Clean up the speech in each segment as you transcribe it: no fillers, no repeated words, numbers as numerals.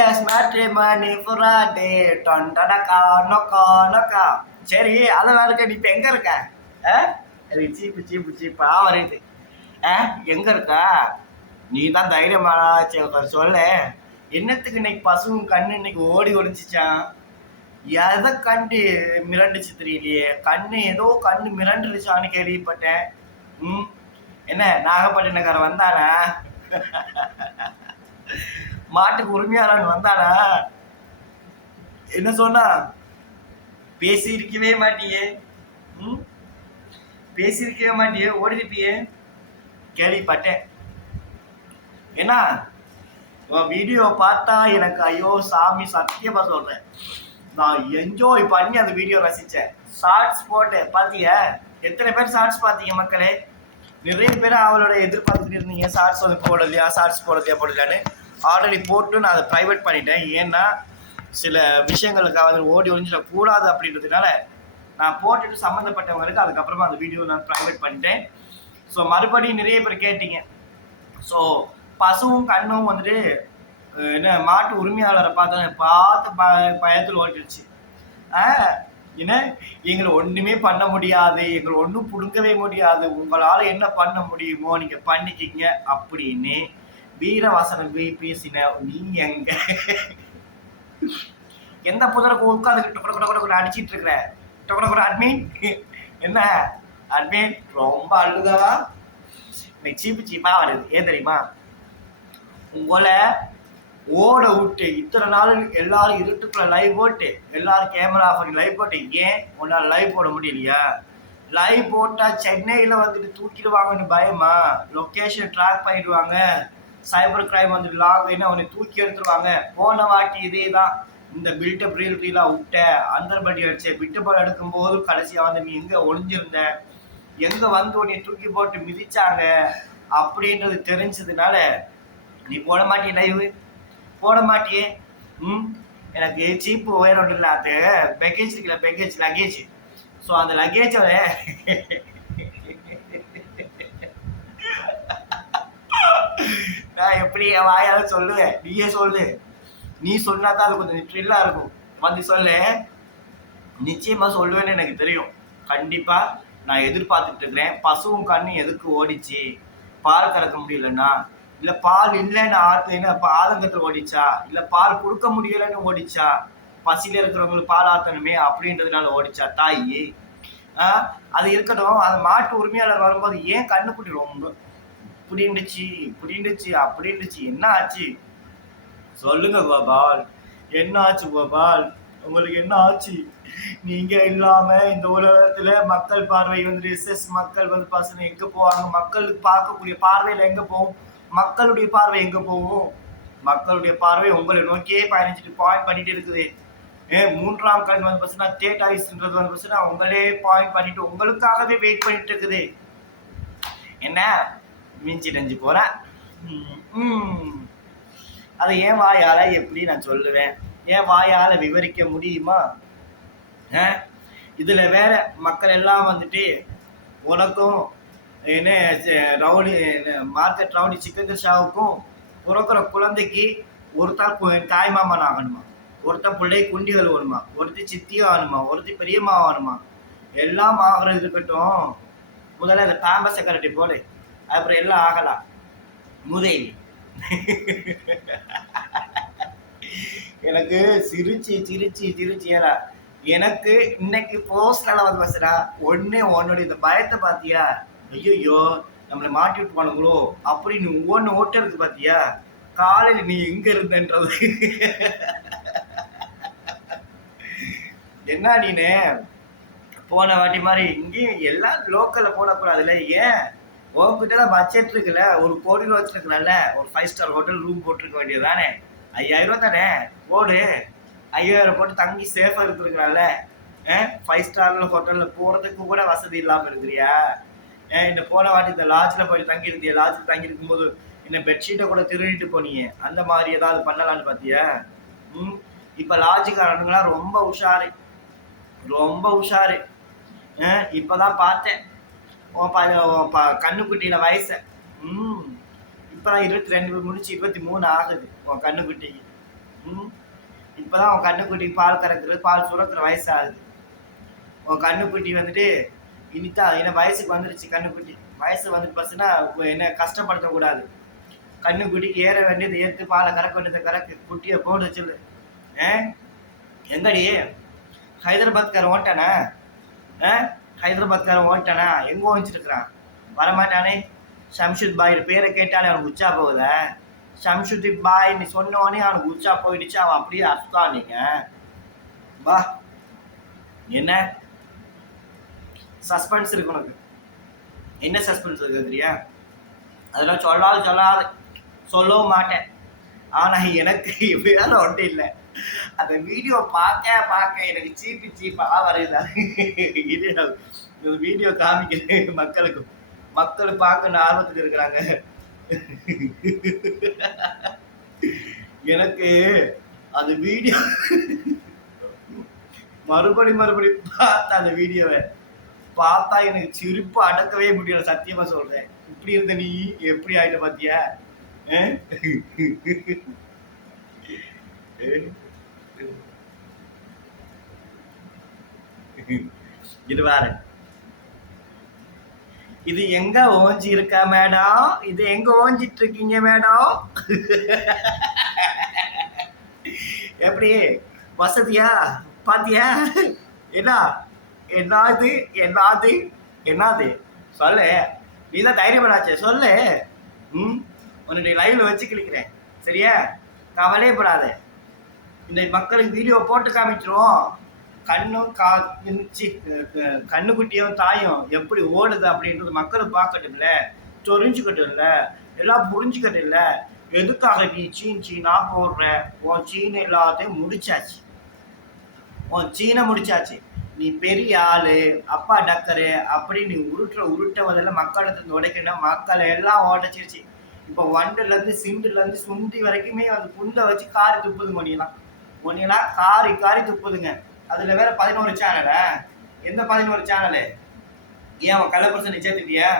S matrimony Friday டொண்டடக்கா நொக்கா நொக்கா. சரி அதெல்லாம் இருக்க, நீ இப்போ எங்கே இருக்க? எனக்கு சீப்பு சீப்பு சீப்பா வருது. எங்கே இருக்கா? நீ தான் தைரியமான சொல்ல. என்னத்துக்கு இன்னைக்கு பசுவும் கண்ணு இன்னைக்கு ஓடி ஒழிச்சிச்சான்? எதை கண்டு மிரண்டுச்சு தெரியலையே. கண்ணு ஏதோ கண்ணு மிரண்டுருச்சான்னு கேள்விப்பட்டேன். என்ன நாகப்பட்டினக்காரன் வந்தானா? மாட்டுக்கு உரிமையாளன் வந்தானா? என்ன சொன்னா? பேசியிருக்கவே மாட்டியே. பேசியிருக்கவே மாட்டியே, ஓடிருப்பியே கேள்விப்பட்டேன். ஏன்னா வீடியோ பார்த்தா எனக்கு ஐயோ சாமி சத்தியமா சொல்றேன், நான் என்ஜாய் பண்ணி அந்த வீடியோ ரசிச்சேன். ஷார்ட்ஸ் போட்டு பாத்தீங்க? எத்தனை பேர் ஷார்ட்ஸ் பார்த்தீங்க மக்களே? நிறைய பேர் அவளோட எதிர்பார்த்துட்டு இருந்தீங்க ஷார்ட்ஸ் வந்து போடலையா, ஷார்ட்ஸ் போடலையான்னு. ஆல்ரெடி போட்டு நான் அதை ப்ரைவேட் பண்ணிட்டேன். ஏன்னா சில விஷயங்களுக்காக வந்து ஓடி ஒழிஞ்சிடக்கூடாது அப்படின்றதுனால நான் போட்டுட்டு சம்மந்தப்பட்டவங்களுக்கு அதுக்கப்புறமா அந்த வீடியோ நான் ப்ரைவேட் பண்ணிட்டேன். ஸோ மறுபடியும் நிறைய பேர் கேட்டீங்க. ஸோ பசுவும் கண்ணும் வந்துட்டு என்ன மாட்டு உரிமையாளரை பார்த்து பயத்தில் ஓட்டிடுச்சு. என்ன எங்களை ஒன்றுமே பண்ண முடியாது, எங்களை ஒன்றும் பிடுங்கவே முடியாது, உங்களால் என்ன பண்ண முடியுமோ நீங்கள் பண்ணிக்கிங்க அப்படின்னு வீரவசனம் பேசின நீ எங்க? எந்த புதருக்கு உட்காந்துக்கிட்டு அடிச்சிட்டு இருக்கிற? அட்மின் என்ன அட்மின் ரொம்ப அழுதவா? எனக்கு சீப்பு சீப்பா வருது. ஏன் தெரியுமா? உங்களை ஓட விட்டு இத்தனை நாள் எல்லாரும் இருட்டுக்குள்ள லைவ் போட்டு எல்லாரும் கேமரா பண்ணி லைவ் போட்டு, ஏன் உன்னால லைவ் போட முடியலையா? லைவ் போட்டா சென்னையில வந்துட்டு தூக்கிடுவாங்கன்னு பயமா? லொக்கேஷன் ட்ராக் பண்ணிடுவாங்க, சைபர் கிரைம் வந்துட்டு லாக் என்ன உன்னை தூக்கி எடுத்துருவாங்க. போன வாட்டி இதே தான், இந்த பில்டப் ரீலா விட்ட அந்தர்படி அடிச்ச பிட்டபால் எடுக்கும்போது கடைசியா வந்து நீ எங்க ஒளிஞ்சிருந்த, எங்க வந்து உன்னை தூக்கி போட்டு மிதிச்சாங்க அப்படின்றது தெரிஞ்சதுனால நீ போட மாட்டிய லைவ், போட மாட்டியே. எனக்கு சீப்பு உயரம் இல்லை, அது பேக்கேஜ் இருக்குல்ல, பேக்கேஜ் லக்கேஜ். ஸோ அந்த லக்கேஜோட நான் எப்படி என் வாயால சொல்லுவேன்? நீயே சொல்லு. நீ சொன்னா தான் அது கொஞ்சம் த்ரில்லா இருக்கும். வந்து சொல்லு. நிச்சயமா சொல்லுவேன்னு எனக்கு தெரியும். கண்டிப்பா நான் எதிர்பார்த்துட்டு இருக்கிறேன். பசுவும் கண்ணு எதுக்கு ஓடிச்சு? பால் கறக்க முடியலன்னா, இல்ல பால் இல்லைன்னு ஆத்துனா ஆதங்கத்தில் ஓடிச்சா, இல்ல பால் கொடுக்க முடியலன்னு ஓடிச்சா, பசியில இருக்கிறவங்களுக்கு பால் ஆத்தணுமே அப்படின்றதுனால ஓடிச்சா தாயி? அது இருக்கட்டும். அந்த மாட்டு உரிமையாளர் வரும்போது ஏன் கண்ணுக்குட்டி ரொம்ப புடிண்டுச்சு அப்படின்னுச்சு? என்ன ஆச்சு சொல்லுங்க கோபால், என்ன ஆச்சு கோபால்? உங்களுக்கு என்ன ஆச்சு? நீங்க இல்லாம இந்த உலகத்துல மக்கள் பார்வை வந்து எஸ்எஸ் மக்கள் வந்து பசங்க எங்க போவாங்க? மக்களுக்கு பார்க்கக்கூடிய பார்வையில எங்க போகும்? மக்களுடைய பார்வை எங்க போகும்? மக்களுடைய பார்வை உங்களை நோக்கியே பயணிச்சுட்டு பாயிண்ட் பண்ணிட்டு இருக்குது. மூன்றாம் கண் வந்து பசங்க தேட் ஐஸ்ன்றது வந்து பசங்க உங்களே பாயிண்ட் பண்ணிட்டு உங்களுக்காகவே வெயிட் பண்ணிட்டு இருக்குது. என்ன மிஞ்சி போறேன். அதை ஏன் வாயால எப்படி நான் சொல்லுவேன்? ஏன் வாயால விவரிக்க முடியுமா? இதுல வேற மக்கள் எல்லாம் வந்துட்டு உனக்கும் என்ன ரவுடி மார்க்கெட் ரவுடி சிக்கந்தர் ஷாவுக்கும் பிறக்கிற குழந்தைக்கு ஒருத்தர் தாய்மாமன் ஆகணுமா, ஒருத்தர் பிள்ளை குண்டி வருமா, ஒருத்தி சித்தியும் ஆகணுமா, ஒருத்தி பெரியம்மா ஆகணுமா? எல்லாம் ஆகிறது இருக்கட்டும். முதல்ல அந்த பேம்பஸை கரட்டி போடு, அப்புறம் எல்லாம் ஆகலாம். முதேவி எனக்கு சிரிச்சு ஏறா. எனக்கு இன்னைக்கு போஸ்ட்ல வந்து பசடா ஒன்னே உன்னுடைய இந்த பயத்தை பாத்தியா? ஐயோ நம்மளை மாட்டி விட்டு போனாங்களோ அப்படின்னு ஒவ்வொன்று ஓட்டுறது பாத்தியா? காலையில் நீ எங்க இருந்தன்றது என்ன நீனு போன வாட்டி மாதிரி இங்கேயும் எல்லாம் லோக்கல்ல போடக்கூடாதுல்ல? ஏன் உங்ககிட்ட தான் பட்ஜெட் இருக்குல்ல, 1 கோடி ரூபா வச்சிருக்கலாம்ல, ஒரு 5 ஸ்டார் ஹோட்டல் ரூம் போட்டிருக்க வேண்டியது தானே? 5000 ரூபா தானே போடு. 5000 போட்டு தங்கி சேஃபா இருக்கிறாங்கல்ல. 5 ஸ்டார் ஹோட்டல்ல போறதுக்கு கூட வசதி இல்லாம இருக்கிறியா? இந்த போன வாட்டி இந்த லாட்ஜ்ல போய் தங்கி இருந்தியா? லாட்ஜ்ல தங்கி இருக்கும்போது இந்த பெட்ஷீட்டை கூட திருடிட்டு போனீங்க. அந்த மாதிரி ஏதாவது பண்ணலான்னு பாத்தியா? இப்ப லாட்ஜுக்காரனுங்களாம் ரொம்ப உஷாரு. இப்பதான் பார்த்தேன் கண்ணுக்குட்டியில வயசு. இப்பதான் 22 முடிச்சு 23 ஆகுது உன் கண்ணுக்குட்டிக்கு. இப்போதான் உன் கண்ணுக்குட்டி பால் கறக்குறது, பால் சுரக்கிற வயசு ஆகுது. உன் கண்ணுக்குட்டி வந்துட்டு இனித்தான் என்ன வயசுக்கு வந்துருச்சு. கண்ணுக்குட்டி வயசு வந்து பஸ்ஸுன்னா என்ன கஷ்டப்படுத்தக்கூடாது. கண்ணுக்குட்டிக்கு ஏற வேண்டியது ஏற்று, பாலை கறக்க வேண்டியதை கறக்கு, குட்டியை போட்டு சொல்லு. எங்கடி ஹைதராபாத்காரன் ஓட்டானா? ஹைதராபாத்காரன் ஓட்டானா? எங்கே ஓஞ்சிருக்கிறான்? வரமாட்டானே. ஷம்ஷுத் பாய் பேரை கேட்டாலே அவனுக்கு உச்சா போகுத. ஷம்ஷுத் பாய் நீ சொன்னோடனே அவனுக்கு உச்சா போயிடுச்சு. அவன் அப்படியே அர்த்தம். நீங்க வா, என்ன சஸ்பென்ஸ் இருக்கு உனக்கு? என்ன சஸ்பென்ஸ் இருக்கு தெரியா? அதெல்லாம் சொல்லாது சொல்லவும் மாட்டேன். ஆனா எனக்கு வேற ஒன்றும் இல்லை. அந்த வீடியோ பார்க்க எனக்கு சீப்பா வரையுதா. இது வீடியோ காமிக்கிறேன் மக்களுக்கு. மக்கள் பார்க்க ஆர்வத்துக்கு இருக்கிறாங்க. எனக்கு அது வீடியோ மறுபடி பார்த்தா அந்த வீடியோவை பார்த்தா எனக்கு சிரிப்பு அடக்கவே முடியல. சத்தியமா சொல்றேன். இப்படி இருந்த நீ எப்படி ஆயிட்ட பாத்தியா? இது வேற. இது எங்க ஓஞ்சி இருக்கா மேடம்? இது எங்க ஓஞ்சிட்டு இருக்கீங்க மேடம்? எப்படி வசதியா பாத்தியா? என்னது சொல்லு. நீதான் தைரியப்படாச்சே சொல்லு. உன்னுடைய லைவ்ல வச்சு கிளிக்கிறேன் சரியா? கவலையே படாத. இந்த மக்களுக்கு வீடியோ போட்டு காமிச்சிருவோம். கண்ணுக்குட்டியும் தாயும் எப்படி ஓடுது அப்படின்றது மக்களும் பார்க்கட்டும் இல்ல, தெரிஞ்சுக்கட்டும் இல்ல, எல்லாம் புரிஞ்சுக்கட்டும் இல்ல. எதுக்காக நீ சீனா போடுற? உன் சீன் எல்லாத்தையும் முடிச்சாச்சு. நீ பெரிய ஆளு, அப்பா டக்கரு அப்படி நீ உருட்டுவதில் மக்களுக்கு உடைக்கணும். மக்களை எல்லாம் உடைச்சிருச்சு. இப்போ வண்டுல இருந்து சிண்டுல இருந்து சுண்டி வரைக்குமே அந்த புல்லை வச்சு காரி துப்புது. மொழியெல்லாம் காரி துப்புதுங்க. அதுல வேற 11 சேனலா? எந்த 11 சேனலு? ஏன் உன் கள்ளப்பரசன் நிச்சயத்திட்டியா?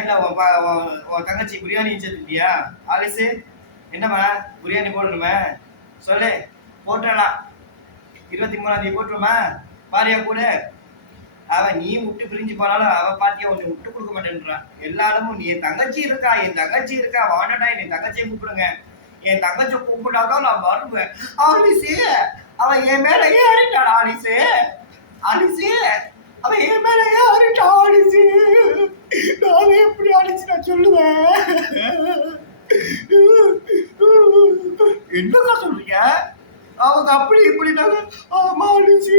இல்ல உன் தங்கச்சி பிரியாணி நிச்சயத்திட்டியா? ஆலிசு என்னம்மா பிரியாணி போடணுமே சொல்லு. போட்டுடலாம். 23ஆம் தேதி போட்டுருமா? பாரியா கூட அவன் நீ விட்டு பிரிஞ்சு போனாலும் அவன் பாத்தியா உன்னை விட்டு கொடுக்க மாட்டேன்றான். எல்லாரும் நீ என் தங்கச்சி இருக்கா வாண்டடா என் தங்கச்சியை கூப்பிடுங்க. என் தங்கச்சி கூப்பிட்டாதான் நான் வருவேன். ஆலிசு அவன் என் மேல ஏறிட்டான். ஆலிசு அவன் என் மேல ஏறிட்டான். ஆலிசு நான் எப்படி ஆலிசு நான் சொல்லுவேன்? என்னக்கா சொல்றீங்க? அவங்க அப்படி இப்படினாங்க. ஆமா ஆலிசு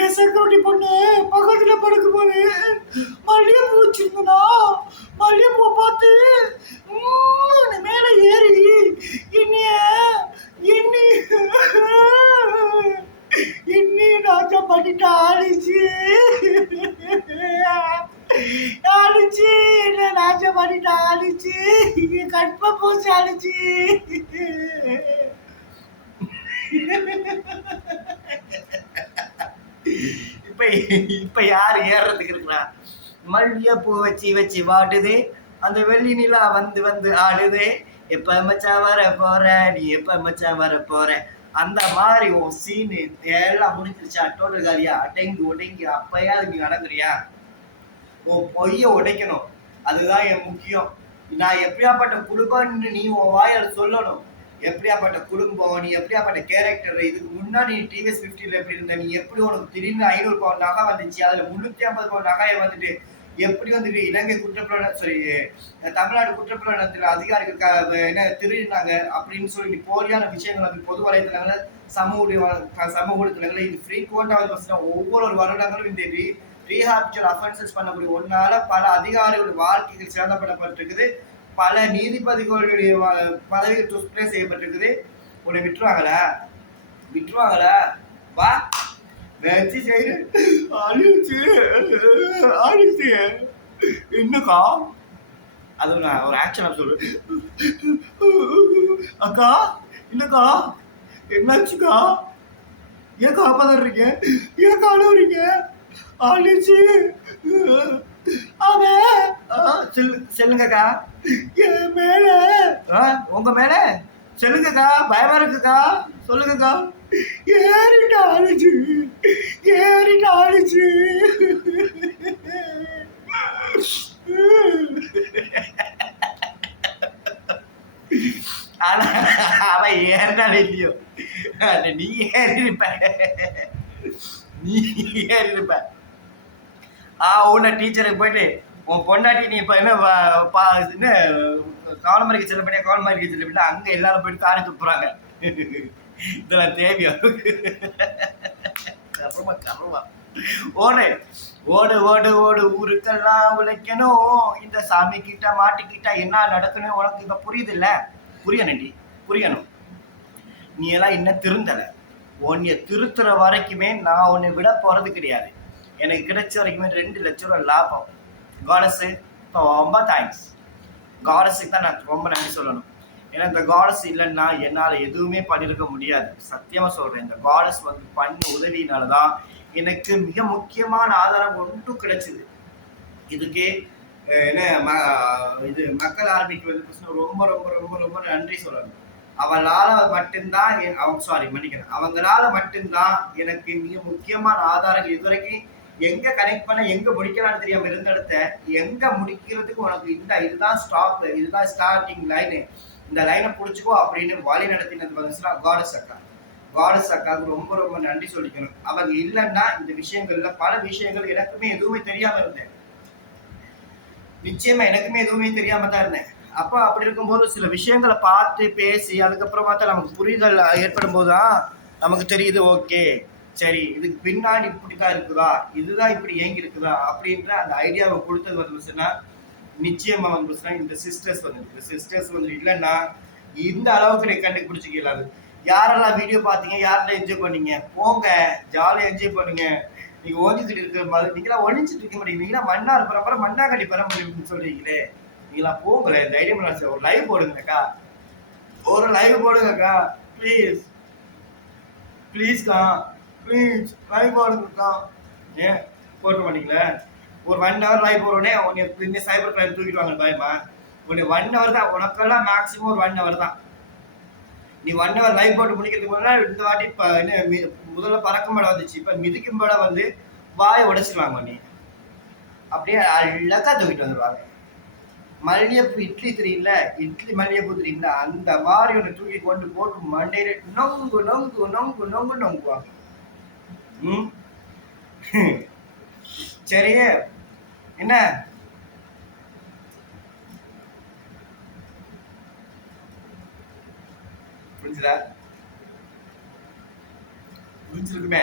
என் செக்யூரிட்டி பொண்ணு பக்கத்துல படுக்கும் போது மல்லிகைப்பூ வச்சிருந்தா. மல்லிகைப்பூ பார்த்து மேல ஏறி இன்னி ராஜா பண்ணிட்டா. ஆலிச்சு என்ன ராஜா பண்ணிட்டா? ஆலிச்சு கற்ப போச்சு. ஆலிச்சு இப்ப யாரு ஏறதுக்கு இருக்கிறா? மல்லிகைப்பூ வச்சு வாட்டுது. அந்த வெள்ளி நிலா வந்து ஆடுது. எப்ப மச்சான் வர போற? நீ எப்ப மச்சான் வர போற? அந்த மாதிரி உன் சீனு எல்லாம் முடிஞ்சிருச்சா? டோட்டல் காலியா? ஒடங்கி அப்பயாவது நீ நடந்துறியா? உன் பொய்ய உடைக்கணும். அதுதான் என் முக்கியம். நான் எப்படியாப்பட்ட குடும்பம்னு நீ உன் வாயால் சொல்லணும். எப்படியாப்பட்ட குடும்பம், நீ எப்படியாப்பட்ட கேரக்டர். இதுக்கு முன்னாடி நீ டிவிஎஸ் 50ல எப்படி இருந்த? நீ எப்படி உனக்கு திடீர்னு 500 பவுன் நகை வந்துச்சு? அதுல 350 பவுன் நகையை வந்துட்டு எப்படி வந்துட்டு இலங்கை தமிழ்நாடு குற்றப்புலனத்தில் அதிகாரிகள் என்ன திருடினாங்க அப்படின்னு சொல்லி போலியான விஷயங்கள் வந்து பொது வலைத்தளங்கள சமூக ஊடகத்துல இது ஃப்ரீக்வெண்டா ஒவ்வொரு வருடங்களும் இந்த ரீஹாபிச்சுவல் அஃபென்சஸ் பண்ணக்கூடிய ஒன்னால பல அதிகாரிகளுடைய வாழ்க்கைகள் சேதப்படப்பட்டிருக்குது. பல நீதிபதிகளுடைய பதவிகள் துஷ்பிரே செய்யப்பட்டிருக்குது. உன்னை விட்டுருவாங்களா? வா வச்சு செய்யுது. என்னக்கா? அது நான் ஒரு ஆக்ஷன் சொல்றேன். அக்கா என்னக்கா என்னாச்சுக்கா? ஏக்கா பதறீங்க? ஏக்கா அழுவுறீங்க? ஆலிச்சு அவன் சொல்லுங்கக்கா. என் மேல உங்க மேல சொல்லுங்கக்கா, பயமா இருக்குக்கா, சொல்லுங்கக்கா. ஏறிட்டாலுச்சு, ஏறிட்டாலுச்சு. ஆனா அவன் ஏறினாலும் இல்லையோ, நீ ஏறிருப்ப, நீ ஏறிருப்ப. உன்ன டீச்சருக்கு போயிட்டு உன் பொண்டாட்டி நீ இப்போ என்ன காலமரிக்க செல்ல பண்ணியா, காலமரிக்க செல்ல பண்ணியா, அங்கே எல்லாரும் போயிட்டு காரி துப்புறாங்க. இதெல்லாம் தேவையா? கருமா கருமா. ஓடு ஓடு ஓடு ஓடு, ஊருக்கெல்லாம் உழைக்கணும். இந்த சாமி கிட்ட மாட்டிக்கிட்டா என்ன நடக்கணும் உனக்கு இப்ப புரியுது இல்ல? புரியணும்டி, புரியணும். நீ எல்லாம் இன்னும் திருந்தல. உன்னைய திருத்துற வரைக்குமே நான் உன்னை விட போறது கிடையாது. எனக்கு கிடைச்ச வரைக்குமே 2 லட்சம் ரூபாய் லாபம். காடஸு ரொம்ப தேங்க்ஸ். காடஸுக்கு தான் நான் ரொம்ப நன்றி சொல்லணும். ஏன்னா இந்த காடஸ் இல்லைன்னா என்னால் எதுவுமே பண்ணியிருக்க முடியாது. சத்தியமாக சொல்கிறேன், இந்த காடஸ் வந்து பண்ண உதவியினால தான் எனக்கு மிக முக்கியமான ஆதாரம் ஒன்றும் கிடைச்சிது. இதுக்கே என்ன இது மக்கள் ஆர்மிக்கு வந்து ரொம்ப ரொம்ப ரொம்ப ரொம்ப நன்றி சொல்லணும். அவளால மட்டும்தான் மன்னிக்கிறேன், அவங்களால மட்டும்தான் எனக்கு மிக முக்கியமான ஆதாரங்கள் இதுவரைக்கும் எங்க கனெக்ட் பண்ண எங்க முடிக்கலாம்னு தெரியாம இருந்தெடுத்த எங்க முடிக்கிறதுக்கு உனக்கு இதுதான் ஸ்டாப், இதுதான் ஸ்டார்டிங் லைனு, இந்த லைனை பிடிச்சிக்கோ அப்படின்னு வழி நடத்தினது வந்துச்சுன்னா காடஸ் அக்கா. காடஸ் அக்காவுக்கு ரொம்ப ரொம்ப நன்றி சொல்லிக்கணும். அவங்க இல்லைன்னா இந்த விஷயங்கள்ல பல விஷயங்கள் எனக்குமே எதுவுமே தெரியாம இருந்தேன். நிச்சயமா எனக்குமே எதுவுமே தெரியாம தான் இருந்தேன். அப்போ அப்படி இருக்கும்போது சில விஷயங்களை பார்த்து பேசி அதுக்கப்புறமா தான் நமக்கு புரிதல் ஏற்படும் போதுதான் நமக்கு தெரியுது, ஓகே சரி இதுக்கு பின்னாடி இப்படிதான் இருக்குதா, இதுதான் இப்படி ஏங்கி இருக்குதா அப்படின்ற அந்த ஐடியாவை கொடுத்தது வந்துச்சுன்னா நிச்சயமா வந்துச்சுன்னா இந்த சிஸ்டர்ஸ் வந்து இல்லைன்னா இந்த அளவுக்கு நீ கண்டுபிடிச்சிக்கலாது. யாரெல்லாம் வீடியோ பார்த்தீங்க, யாரெல்லாம் என்ஜாய் பண்ணீங்க, போங்க ஜாலியாக என்ஜாய் பண்ணுங்க. நீங்க ஓஞ்சிக்கிட்டு இருக்கிற மாதிரி நீங்களா ஒழிஞ்சிட்டு இருக்க மாட்டீங்க. நீங்களா மண்ணார் பரம்பரை மண்ணாங்கட்டி பரம்பரை சொல்றீங்களே, நீங்களா போங்களேன் தைரியம். ஒரு லைவ் போடுங்கக்கா, ஒரு லைவ் போடுங்கக்கா ப்ளீஸ், ப்ளீஸ்க்கா ப்ளீஸ் லைவ் போடுங்கக்கா. ஏன் போட்ட மாட்டீங்களே? ஒரு 1 hour லைவ் போடுறோடனே உன்னை சைபர் கிரைம் தூக்கிட்டு வாங்க பயமா? உன்னை 1 hour தான், உனக்கெல்லாம் மேக்ஸிமம் ஒரு 1 hour தான். நீ 1 hour லைவ் போட்டு முடிக்கிறதுக்கு முன்னாடி இந்த வாட்டி என்ன முதல்ல பறக்கும் படம் வந்துச்சு, இப்ப மிதிக்கும் படம் வந்து வாயை உடைச்சிருவாங்க. நீ அப்படியே அழகா தூக்கிட்டு வந்துடுவாங்க. மல்லிகைப்பூ இட்லி தெரியல, இட்லி மல்லிகைப்பூ தெரியல, அந்த மாதிரி ஒன்று தூக்கி கொண்டு போட்டு மண்டையில நொங்கு நொங்கு நொங்கு நொங்கு நொங்குவாங்க. சரி என்ன புரிஞ்சுதா? புரிஞ்சிருக்குமே.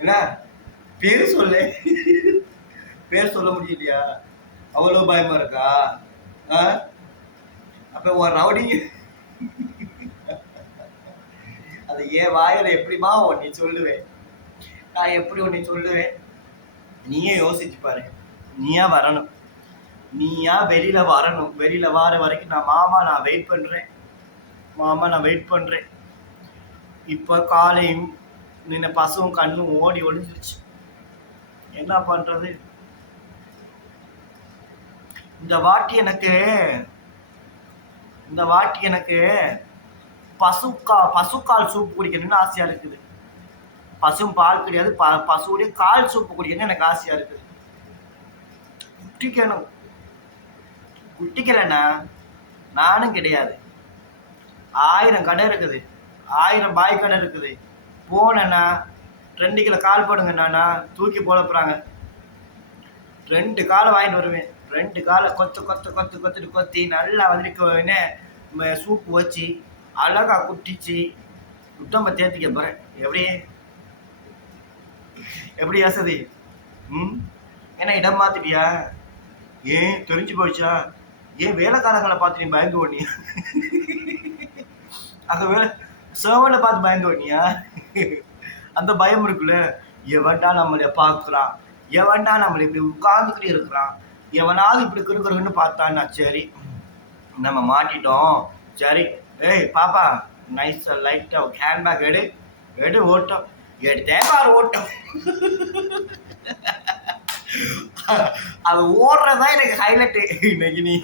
என்ன பேரு சொல்லு, பேர் சொல்ல முடியலையா? அவ்வளவு பயமா இருக்கா? அப்ப ஒரு ரவுடி அது ஏன் வாயில எப்படிமா உன்னை சொல்லுவேன், நான் எப்படி உன்னை சொல்லுவேன்? நீயே யோசிச்சு பாரு. நீயா வரணும், நீயா வெளியில வரணும். வெளியில வர வரைக்கும் நான் வெயிட் பண்றேன், நான் வெயிட் பண்றேன். இப்ப காலையும் நின்ன பசுவும் கண்ணும் ஓடி ஒளிஞ்சிருச்சு. என்ன பண்றது? இந்த வாட்டி எனக்கு பசுக்கால் சூப் குடிக்கணும்னு ஆசையா இருக்குது. பசும் பால் கிடையாது, பசுவுடைய கால் சூப்பு குடிக்கணும்னு எனக்கு ஆசையா இருக்குது. குட்டிக்கணும், குட்டிக்கலண்ணா நானும் கிடையாது. 1000 கடை இருக்குது, 1000 பாய் கடை இருக்குது. போனேண்ணா 2 கிலோ கால் போடுங்கண்ணா, தூக்கி போட போறாங்க. 2 காலை வாங்கிட்டு வருவேன். 2 காலை கொத்தி நல்லா வந்துட்டு சூப்பு வச்சு அழகா குட்டிச்சு உடம்ப தேத்திக்க போறேன். எப்படி வசதி? என்ன இடம் மாத்திட்டியா? ஏன் தெரிஞ்சு போயிடுச்சா? ஏன் வேலைக்காரங்களை பார்த்து நீ பயந்து ஓடனியா? அந்த சர்வனை பார்த்து பயந்து ஓடனியா? அந்த பயம் இருக்குல்ல, எவன்டா நம்மளை பார்க்குறான், எவன்டா நம்மளை இப்படி உட்கார்ந்துக்கிட்டு இருக்கிறான், எவனாவது இப்படி இருக்கிறன்னு பார்த்தான்னா சரி நம்ம மாட்டிட்டோம். சரி ஏய் பாப்பா நைஸா லைட்டா ஹேண்ட்பேக் எடு ஓட்டம் எடுத்தே பாரு ஓட்டம். அது ஓடுறதா எனக்கு ஹைலைட்டு இன்னைக்கு நீ